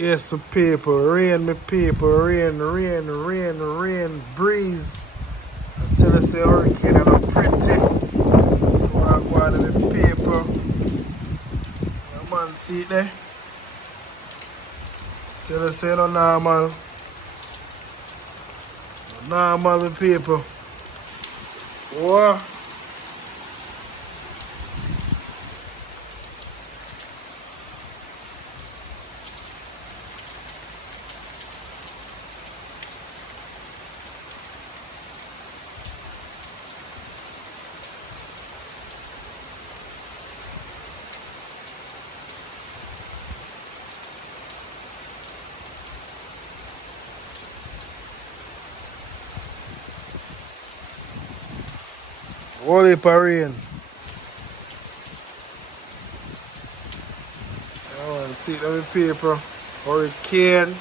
Yes, people, rain, me people, rain, rain, rain, rain, breeze. I tell you, say hurricane and I'm pretty. So I go on to the people. Yeah, man, see it there? Tell you, say no normal. No normal, the people. What? Whole heap of rain. Yeah, man, see it there, the people. Hurricane.